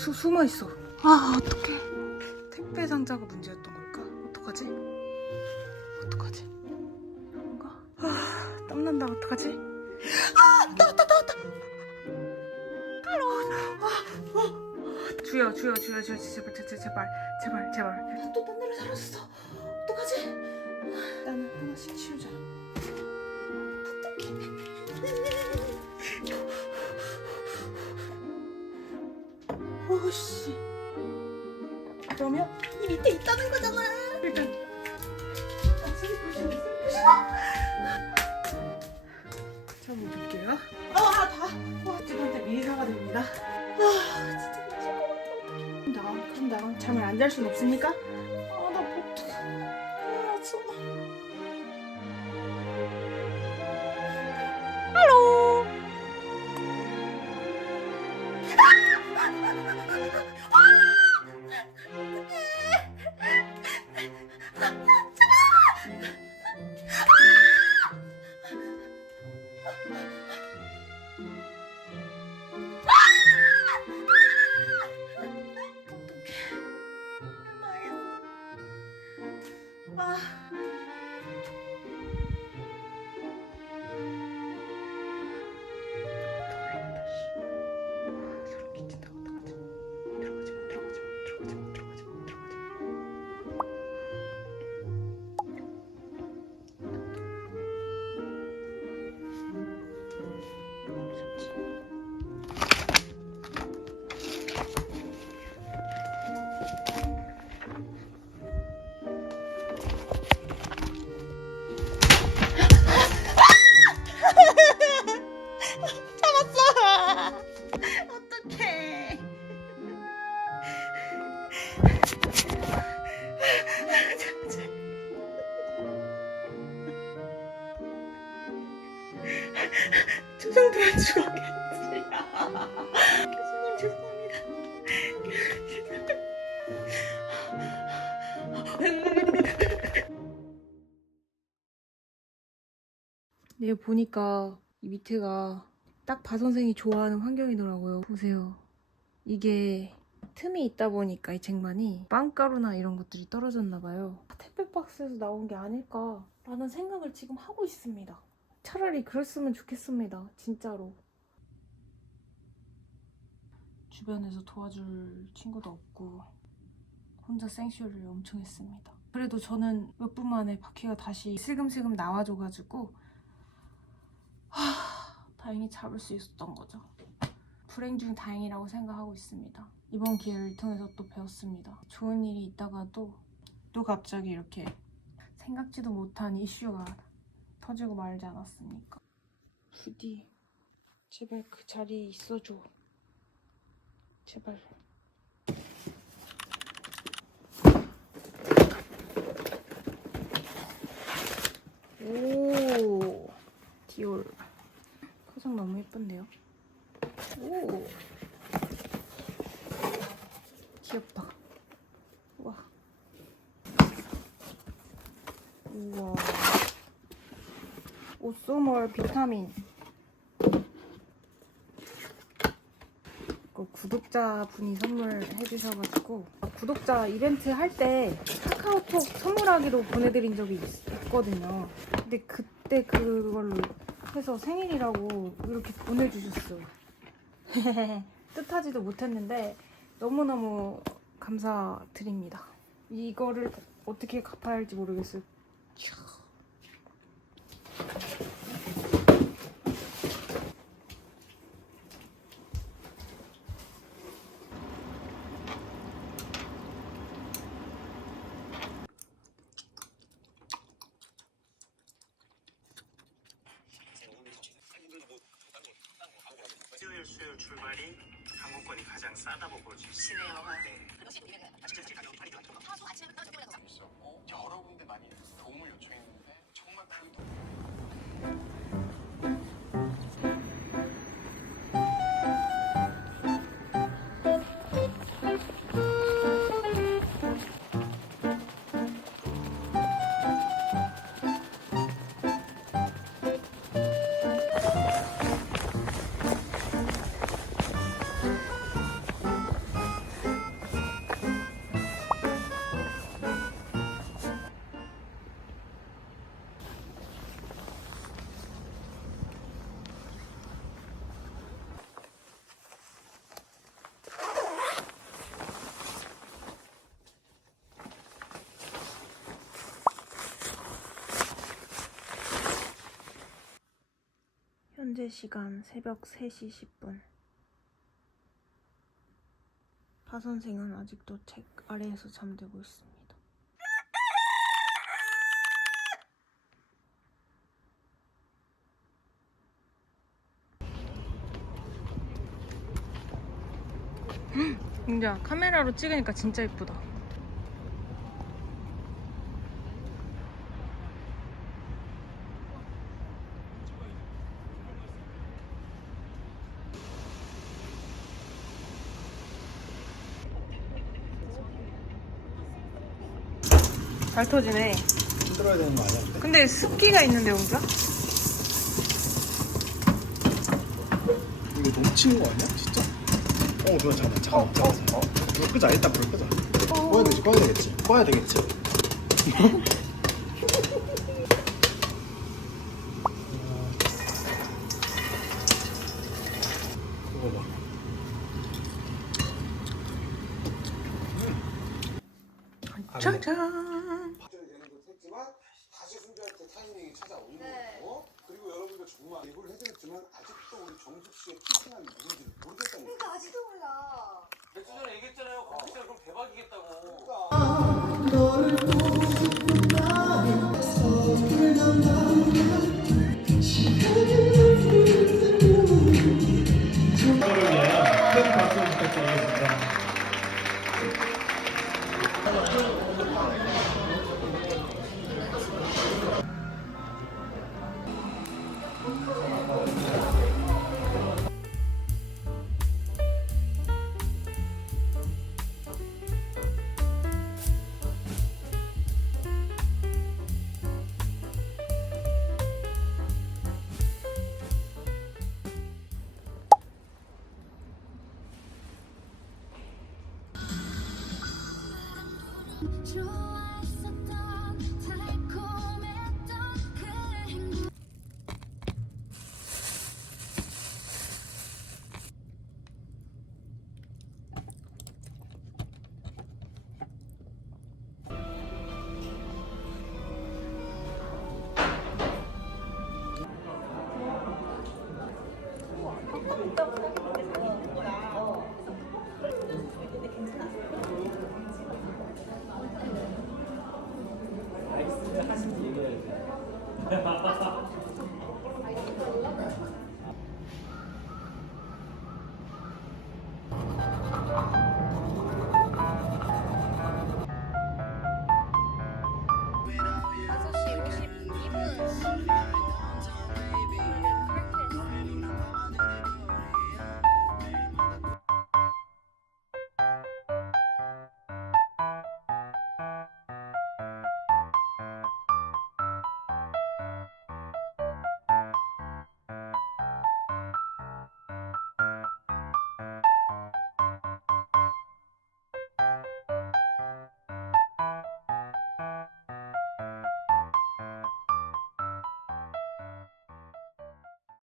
수, 숨어 있어. 아 어떡해. 택배 상자가 문제였던 걸까? 어떡하지? 어떡하지? 뭔가 아 땀난다 어떡하지? 아 나왔다 나왔다. 아, 어. 주여 주여 주여 주여 제발 제발 제발 제발 제발. 또딴 데로 사라졌어. 어떡하지? 나는 하나씩 치 오씨. 그러면 이 밑에 있다는 거잖아. 자, 한번 볼게요. 아, 다. 와, 지금한테 미리 사과드립니다. 아, 진짜 미칠 것 같아. 나, 그럼 나랑 잠을 안 잘 순 없습니까? 저 정도면 죽었겠지. 교수님 죄송합니다. 네 보니까 이 밑에가 딱 바 선생이 좋아하는 환경이더라고요. 보세요. 이게 틈이 있다 보니까 이 쟁반이 빵가루나 이런 것들이 떨어졌나 봐요. 택배 박스에서 나온 게 아닐까라는 생각을 지금 하고 있습니다. 차라리 그랬으면 좋겠습니다. 진짜로. 주변에서 도와줄 친구도 없고 혼자 생쇼를 엄청 했습니다. 그래도 저는 몇 분 만에 바퀴가 다시 슬금슬금 나와줘가지고 하, 다행히 잡을 수 있었던 거죠. 불행 중 다행이라고 생각하고 있습니다. 이번 기회를 통해서 또 배웠습니다. 좋은 일이 있다가도 또 갑자기 이렇게 생각지도 못한 이슈가 터지고 말지 않았습니까? 부디 제발 그 자리에 있어줘. 제발. 오 디올 포장 너무 예쁜데요? 오 귀엽다 우와 우와 오쏘몰 비타민. 구독자분이 선물해 주셔가지고 구독자 이벤트 할 때 카카오톡 선물하기로 보내드린 적이 있, 있거든요. 근데 그때 그걸로 해서 생일이라고 이렇게 보내주셨어요. 뜻하지도 못했는데 너무너무 감사드립니다. 이거를 어떻게 갚아야 할지 모르겠어요 촤. 수요일 수요일 출발이 항공권이 가장 싸다고 볼수 있어요. 시네요. 네. 가격이 많이. 어, 여러 군데 많이 도움을 현재 시간 새벽 3시 10분. 파 선생은 아직도 책 아래에서 잠들고 있습니다. 민규야 카메라로 찍으니까 진짜 예쁘다. 잘 터지네. 흔들어야 되는 거 아니야? 근데 습기가 있는데 여기가? 이거 너무 치는 거 아니야? 진짜? 어, 그거 잠깐만, 잠깐만, 잠깐만. 불 끄자, 일단 불 끄자. 꺼야 되지, 꺼야 되겠지. 꺼야 되겠지. 이거 봐. 짜잔. 되는 것도 했지만 다시 순자할 때 타이밍이 찾아오는 거고 그리고 여러분들 정말 이걸 해드렸지만 아직도 우리 정숙 씨의 피팅함이 누군지 를 모르겠다는 거예요. 그러니까 아직도 몰라. 며칠 전에 얘기했잖아요. 공식장 그럼 대박이겠다고. 좋아했어. 不爱